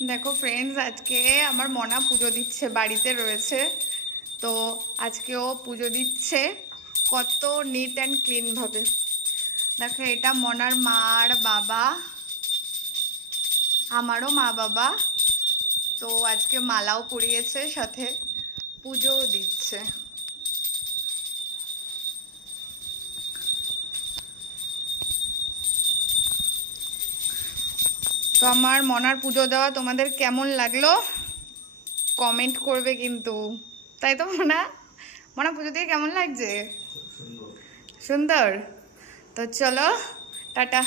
দেখো ফ্রেন্ডস, আজকে আমার মনা পুজো দিচ্ছে, বাড়িতে রয়েছে। তো আজকেও পুজো দিচ্ছে কত নিট অ্যান্ড ক্লিন ভাবে। দেখো, এটা মনার মা আর বাবা, আমারও মা বাবা। তো আজকে মালাও পরিয়েছে, সাথে পুজোও দিচ্ছে। তো আমার মনার পুজো দেওয়া তোমাদের কেমন লাগলো কমেন্ট করবে কিন্তু, তাই তো মনা? মনা পুজো দিয়ে কেমন লাগছে? সুন্দর। তো চলো, টাটা।